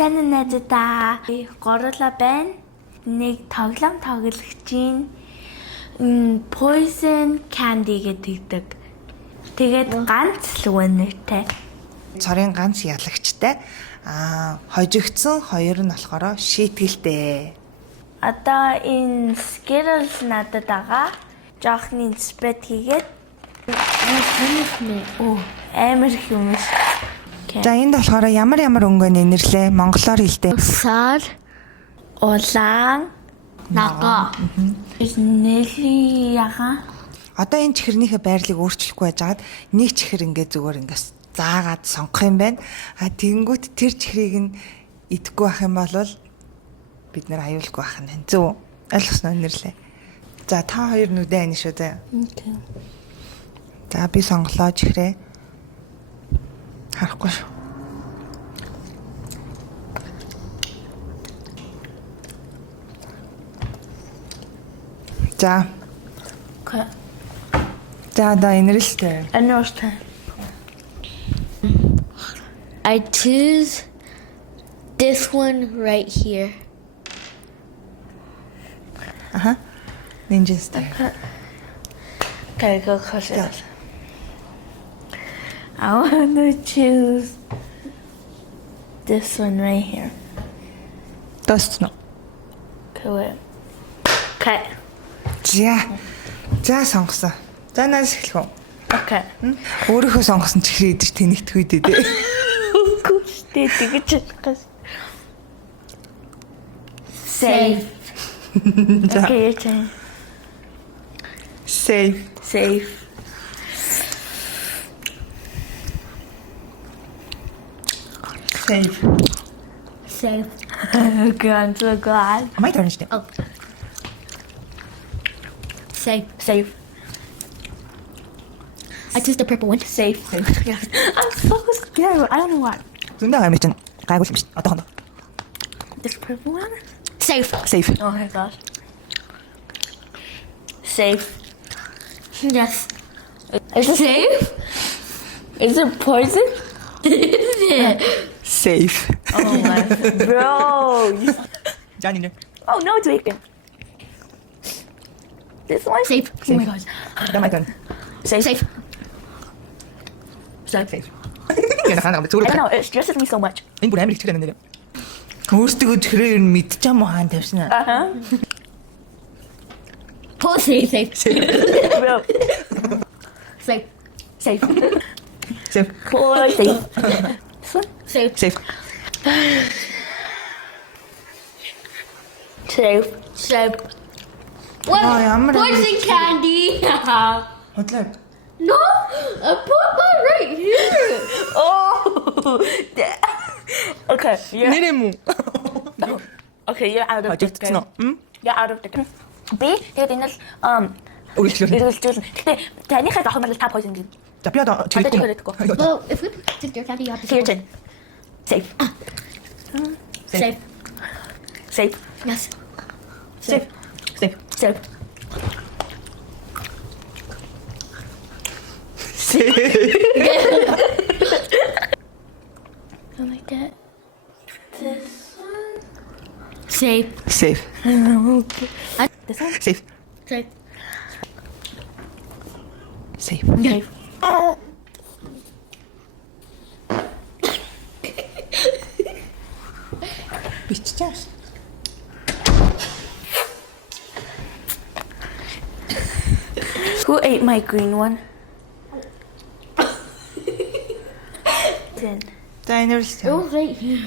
Сайн найзуудаа. Горлоо байна. Нэг тоглоом тоглох чинь Poison Candy гэдэг. Тэгээд ганц л winnerтэй. Цорын ганц ялагчтай. Хожигдсон хоёр нь болохоор шийтгэлтэй. Одоо энэ Skittles надад байгаа. Жоохны spread хийгээд амар хүмүүс. За энд болохоор ямар өнгөө нэнэрлээ монголоор хэлдэг. Сар улаан нага. Нэли яга. Одоо энэ чихэрнийхээ байрлыг өөрчлөхгүй байжгаад нэг чихэр ингээд зүгээр ингээд заагаад сонгох юм байна. Тэгэнгүүт тэр чихрийг нь идэхгүй байх юм бол бид нэр аюулгүй байх нь. Зөв. Ойлгосноо нэрлээ. За та хоёр нүдэ ани шүү дээ. Окей. За би сонголоо чихрээ. Харахгүй шүү. За. Окей. За да инэрлээ. Анууштай. I choose this one right here. Ninja style. Okay, go close it. I want to choose this one right here. Тосно. Okay, wait. Okay. За сонгосон. За наас эхлэх үү? Okay. Өөрийнхөө сонгосон чихрээ идэж тэнэгтгэв үү дээ. Гүштэй тэгэж чадах. Safe. Okay, your turn. Safe. Safe. Safe. Safe. Okay, I'm so glad. My turn шүү дээ. Oh. Safe. Safe. I choose the purple one. Safe. Yes. I'm so scared. I don't know what. Зөндөө гамж чинь гайгүй юм шүү. Одоохондоо. This purple one? Safe. Safe. Oh my gosh. Safe. Yes. Is it safe? Is it poison? Safe. Oh my. Bro. За нэ. Oh no, it's bacon. This one? Safe. Oh my gosh. Да my turn. Safe. Safe. Safe. Яна ханаа I зүгээр. don't know, it stresses me so much. Энэ бүр амар их чихрээ нэрээ. Өөртөө чихрээ ер нь мэдчихэм уу хаан тавьсан аа. Pussy. Safe. Bro. Safe. Safe. Safe. Poor safe. This one? Safe. Safe. Safe. Safe. What? Oh, yeah, I'm gonna Poison candy. Хотлоо. No, I put mine right here. Oh. Okay. Нэрээ мүү. Okay, you're out of the Хожигдсон уу? game. You're out of the game. Би тэгээд энэ л Үргэлжлүүлнэ. эргэлжүүлнэ. Гэтэ танихаа авах юм бол та poison гэдэг. За би одоо Хожигдохгүй. Well, if we put your candy, you have to Your turn. Safe. Safe. Safe. Yes. Safe. Safe. Safe. Oh my god. This one. Safe. Safe. This one. Safe. Safe. Safe. Safe. Биччихээс. Who ate my green one? Then. За инэрлээ. It was right here.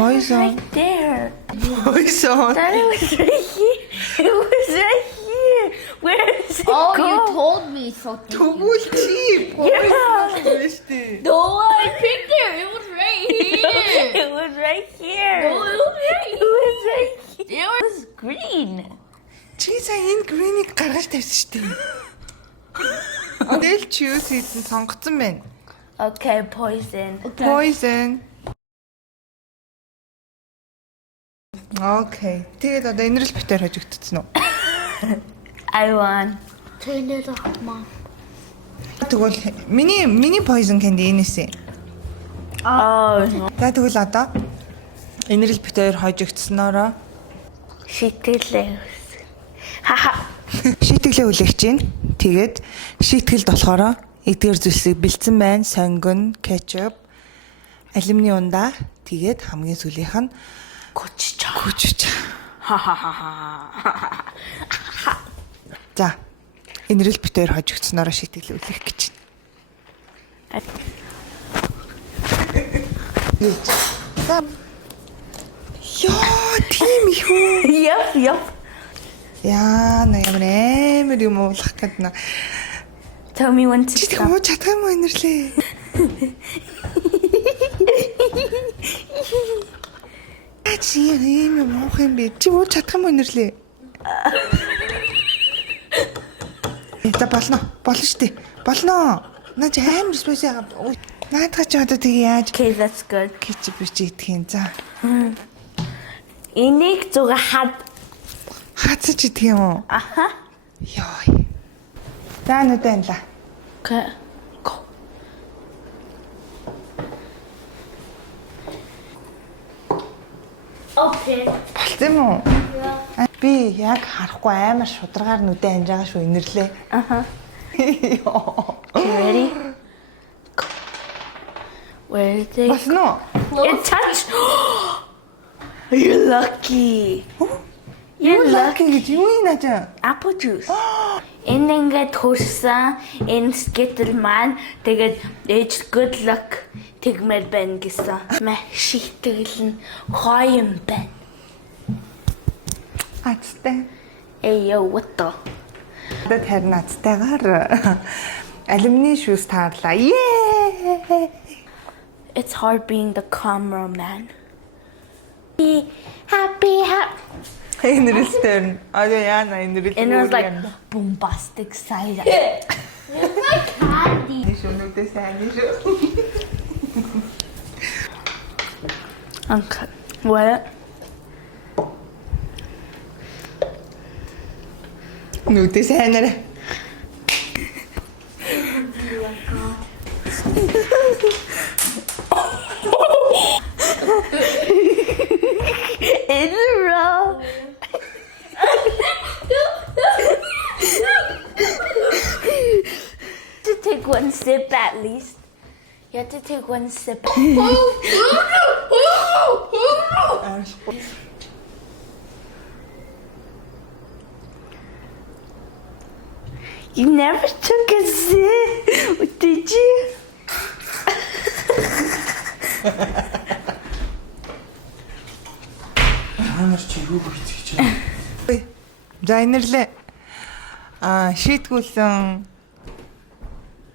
Poison. Right there. Poison. That was right here. It was right here. Where is it Oh, go? you told me something. Тэгвэл чи Yeah. Poison. No, I picked it. It was right here. It was right here. No, it was right It was right here. here. It was green. Чи сая энэ green-ийг гаргаж тавьсан шүү дээ. Del choose хийсэн сонгоцсон байна. Okay, poison. Poison. Окей. Тэгээд одоо инэрл битээр хожигдсон уу? I won. Turn it off, Mom. Тэгвэл миний poison candy энэсэн. За тэгвэл одоо инэрл бит хоёр хожигдсноороо Шитгэлээ. Хаха. шийтгэлээ үлээх чинь. Тэгээд шийтгэлд болохоор эдгээр зүйлсийг бэлдсэн байна. Сонгон, кетчуп, алюминий ундаа. Тэгээд хамгийн сүүлийнх нь гүчж. За. Инэрл бит хоёр хожигдсноороо шийтгэлээ үлээх гэж байна. За. Яа, тийм их үү? Yup. Яа, ямар амар юм уулах гэдэг нэ. Tell me when to Чи тэг stop. ууж чадах юм уу инэрлээ? Чи юм уух юм бэ? Чи ууж чадах юм уу инэрлээ? Это болно штэ. Болно. Наач амар спейс яагаад. Наадах ч одоо тэг яаж Okay, that's good. кетчуп бич идэх юм за. Энийг зүгээр Хацаж идэх юм уу? Аха. Йой. За нүдэн ла. Okay. Go. Okay. Болцсон юм уу? Би яг харахгүй амар шударгаар нүдэн анж байгаа шүү инэрлээ. Uh-huh. You ready? Go. Where is it? Болно. It touched. You're lucky. You're lucky. Лаки гэж юу юм аа? Apple juice. Энэ ингээд хөрсөн энэ скетл маань тэгээд ээж good luck тэгмээр байна гэсэн. Маш шигтгэл нь гоё юм байна. Ацтай. Эё what the? Тэд харин ацтайгаар алюминий шүүс таарлаа. Yay! It's hard being the cameraman. Be happy. Инэрлээ. Одоо яана инэрл. And it was like bombastic side. Candy. Нүдээ сайн шүү. Okay. What? Нүдээ сайн нэрэ. In a row. To take one sip at least. You have to take one sip. You never took a sip, did you? Амар чи юу хийчих гэж байна? За инэрлээ. Шийтгүүлсэн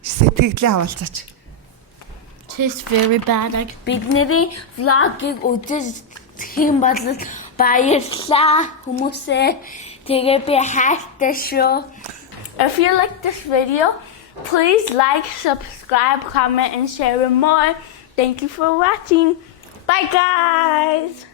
сэтгэлээ хаваалцаач. Tastes very bad. Бидний vlog-ыг үзэх юм бол баярлалаа хүмүүсээ. Тэгээ би хайртай шүү. If you like this video, please like, subscribe, comment, and share it more. Thank you for watching. Bye, guys.